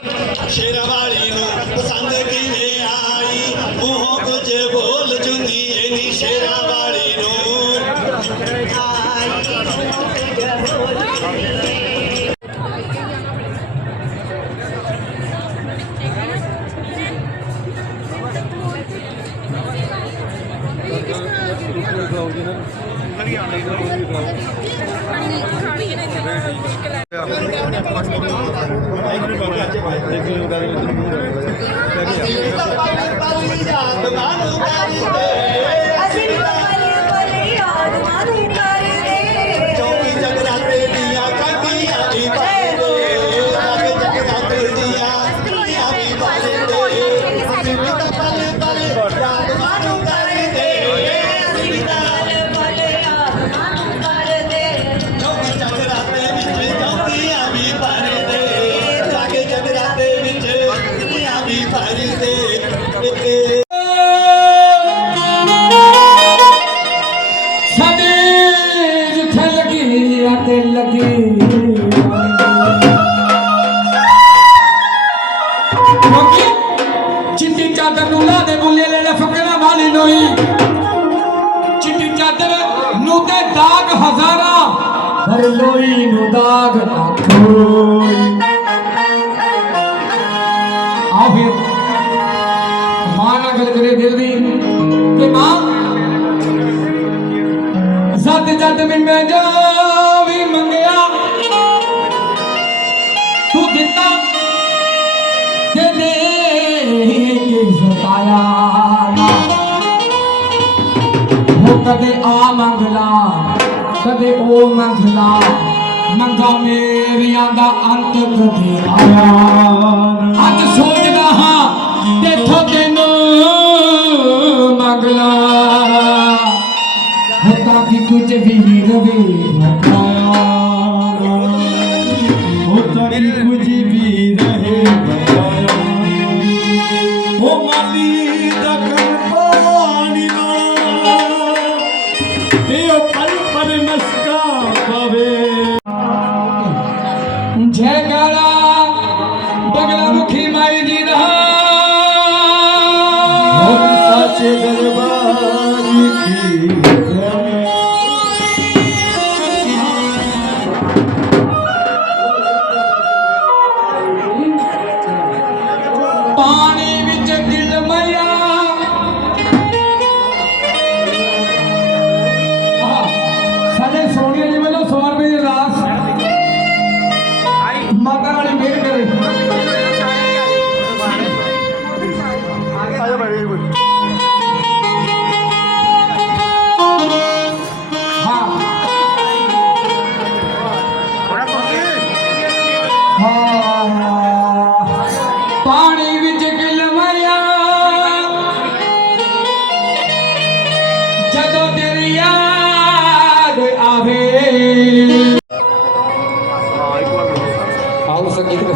शेरवाड़ी नू पसंद की ने आई मुंहों तुझे बोल जुंदी ये नी शेरवाड़ी नू हरियाणा ਨੂੰ ਅਸੀਂ ਪਰ ਲੋਈ ਨੂੰ ਦਾਗ ਨਾ ਕੋਈ ਆ ਸੱਤ ਜੱਟ ਵੀ ਮੈਂ ਜਾ ਵੀ ਮੰਗਿਆ, ਤੂੰ ਦਿੱਤਾ ਤੇ ਦੇ ਕੇ ਸਤਾਇਆ ਨਾ ਕਦੇ ਆ ਮੰਗਲਾ ਕਦੇ ਉਹ ਮੰਗਲਾ ਮੰਗਾ ਮੇਰੀਆਂ ਦਾ ਅੰਤ ਕਦੇ ਆਇਆ ਅੱਜ ਸੋਚਦਾ ਹਾਂ ਤੇਥੋਂ ਤੈਨੂੰ ਮੰਗਲਾ ਹੋਤਾ ਕਿ ਕੁਝ ਵੀ ਰਵੇ ਬਕਾਇਆ ਹੋਤਾ ਕਿ ਕੁਝ ਵੀ ਰਹੇ ਬਤਾਇਆ ਉਹ ਮਾਲੀ ਦਾ ਕਰਪਾਨੀ ਤੇ ਉਹ ਪਲ ਪਲ ਮਸਕਾ ਪਵੇ ਜੈ ਕਾਲਾ ਬਗਲਾ ਸੋਨੀਆ ਜੀ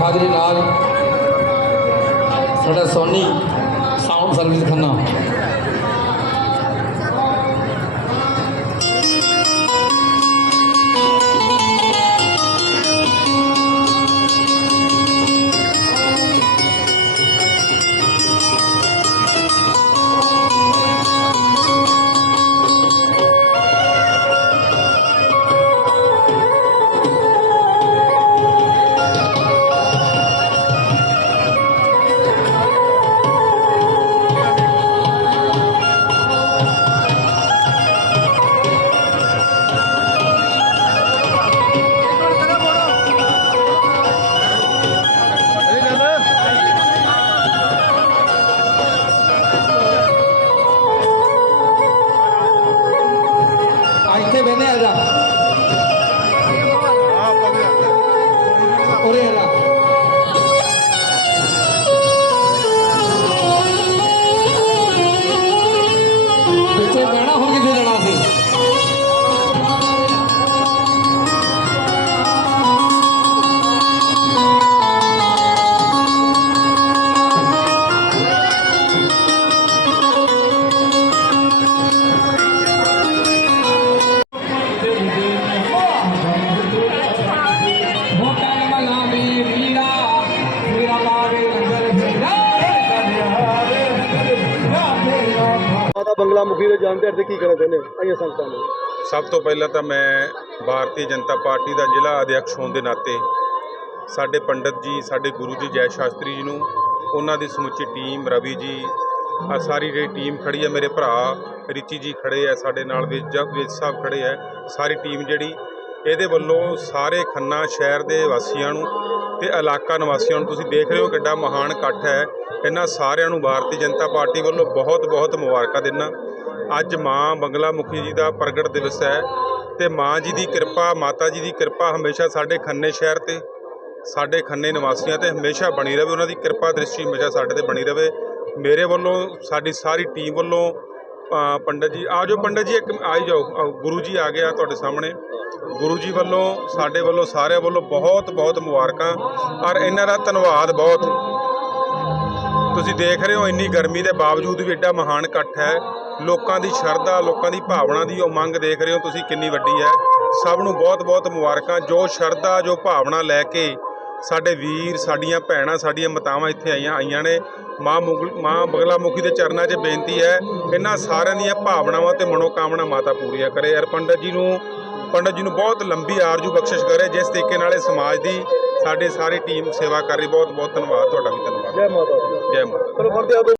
ਹਾਜ਼ਰੀ ਨਾਲ ਸਾਡਾ Soni sound service Khanna. Baglamukhi ਦੇ ਜਨਮ ਦਿਹਾੜੇ ਤੇ ਕੀ ਕਹਿਣਾ ਚਾਹੁੰਦੇ ਹੋ? ਆਈਆਂ ਸੰਗਤਾਂ ਨੂੰ। ਸਭ ਤੋਂ ਪਹਿਲਾਂ ਤਾਂ ਮੈਂ ਭਾਰਤੀ ਜਨਤਾ ਪਾਰਟੀ ਦਾ ਜ਼ਿਲ੍ਹਾ ਅਧਿਕਸ਼ ਹੋਣ ਦੇ ਨਾਤੇ ਸਾਡੇ ਪੰਡਤ ਜੀ, ਸਾਡੇ ਗੁਰੂ ਜੀ, ਜੈ ਸ਼ਾਸਤਰੀ ਜੀ ਨੂੰ, ਉਹਨਾਂ ਦੀ ਸਮੁੱਚੀ ਟੀਮ, ਰਵੀ ਜੀ ਆ ਸਾਰੀ ਜਿਹੜੀ ਟੀਮ ਖੜੀ ਹੈ, ਮੇਰੇ ਭਰਾ ਰਿਚੀ ਜੀ ਖੜੇ ਹੈ, ਸਾਡੇ ਨਾਲ ਵਿੱਚ ਜਗ ਵਿੱਚ ਸਾਹਿਬ ਖੜੇ ਹੈ, ਸਾਰੀ ਟੀਮ ਜਿਹੜੀ ਇਹਦੇ ਵੱਲੋਂ ਸਾਰੇ ਖੰਨਾ ਸ਼ਹਿਰ ਦੇ ਵਾਸੀਆਂ ਨੂੰ ਤੇ ਇਲਾਕਾ ਨਿਵਾਸੀਆਂ ਨੂੰ ਤੁਸੀਂ ਦੇਖ ਰਹੇ ਹੋ ਕਿੱਡਾ ਮਹਾਨ ਇਕੱਠ ਹੈ। ਇਹਨਾਂ ਸਾਰਿਆਂ ਨੂੰ ਭਾਰਤੀ ਜਨਤਾ ਪਾਰਟੀ ਵੱਲੋਂ ਬਹੁਤ ਬਹੁਤ ਮੁਬਾਰਕਾਂ ਦਿੰਦਾ। ਅੱਜ ਮਾਂ ਬੰਗਲਾ ਮੁਖੀ ਜੀ ਦਾ ਪ੍ਰਗਟ ਦਿਵਸ ਹੈ ਤੇ ਮਾਂ ਜੀ ਦੀ ਕਿਰਪਾ, ਮਾਤਾ ਜੀ ਦੀ ਕਿਰਪਾ ਹਮੇਸ਼ਾ ਸਾਡੇ ਖੰਨੇ ਸ਼ਹਿਰ ਤੇ, ਸਾਡੇ ਖੰਨੇ ਨਿਵਾਸੀਆਂ ਤੇ ਹਮੇਸ਼ਾ ਬਣੀ ਰਹੇ ਉਹਨਾਂ ਦੀ ਕਿਰਪਾ ਦ੍ਰਿਸ਼ਟੀ ਹਮੇਸ਼ਾ ਸਾਡੇ ਤੇ ਬਣੀ ਰਹੇ ਮੇਰੇ ਵੱਲੋਂ ਸਾਡੀ ਸਾਰੀ ਟੀਮ ਵੱਲੋਂ ਪੰਡਤ ਜੀ ਆ ਜਾਓ ਪੰਡਤ ਜੀ ਇੱਕ ਆਈ ਜਾਓ। ਆਓ, ਗੁਰੂ ਜੀ ਆ ਗਿਆ ਤੁਹਾਡੇ ਸਾਹਮਣੇ। ਗੁਰੂ ਜੀ ਵੱਲੋਂ ਸਾਡੇ ਵੱਲੋਂ ਸਾਰਿਆਂ ਵੱਲੋਂ ਬਹੁਤ ਬਹੁਤ ਮੁਬਾਰਕਾਂ। ਔਰ ਇਹਨਾਂ ਦਾ ਧੰਨਵਾਦ ਬਹੁਤ। ਤੁਸੀਂ ਦੇਖ ਰਹੇ ਹੋ ਇੰਨੀ ਗਰਮੀ ਦੇ ਬਾਵਜੂਦ ਵੀ ਐਡਾ ਮਹਾਨ ਇਕੱਠ ਹੈ। ਲੋਕਾਂ ਦੀ ਸ਼ਰਧਾ ਲੋਕਾਂ ਦੀ ਭਾਵਨਾ ਦੀ ਉਹ ਮੰਗ ਦੇਖ ਰਹੇ ਹੋ ਤੁਸੀਂ ਕਿੰਨੀ ਵੱਡੀ ਹੈ। ਸਭ ਨੂੰ ਬਹੁਤ-ਬਹੁਤ ਮੁਬਾਰਕਾਂ। ਜੋ ਸ਼ਰਧਾ ਜੋ ਭਾਵਨਾ ਲੈ ਕੇ ਸਾਡੇ ਵੀਰ ਸਾਡੀਆਂ ਭੈਣਾਂ ਸਾਡੀਆਂ ਮਾਤਾਵਾਂ ਇੱਥੇ ਆਈਆਂ ਆਈਆਂ ਨੇ। ਮਾਂ ਮੁਗਲ ਮਾਂ ਬਗਲਾ ਮੁਖੀ ਦੇ ਚਰਨਾਂ 'ਚ ਬੇਨਤੀ ਹੈ ਇਹਨਾਂ ਸਾਰਿਆਂ ਦੀਆਂ ਭਾਵਨਾਵਾਂ ਤੇ ਮਨੋਕਾਮਨਾ ਮਾਤਾ ਪੂਰੀਆਂ ਕਰੇ। ਅਰ ਪੰਡਤ ਜੀ ਨੂੰ ਪੰਡਤ ਜੀ ਨੂੰ ਬਹੁਤ ਲੰਬੀ ਆਰਜੂ ਬਖਸ਼ਿਸ਼ ਕਰੇ ਜਿਸ ਤਰੀਕੇ ਨਾਲ ਇਹ ਸਮਾਜ ਦੀ ਸਾਡੀ ਸਾਰੀ ਟੀਮ ਸੇਵਾ ਕਰ ਰਹੀ। ਬਹੁਤ ਬਹੁਤ ਧੰਨਵਾਦ ਤੁਹਾਡਾ ਵੀ ਧੰਨਵਾਦ। ਜੈ ਮਾਤਾ ਜੈ ਮਾਤਾ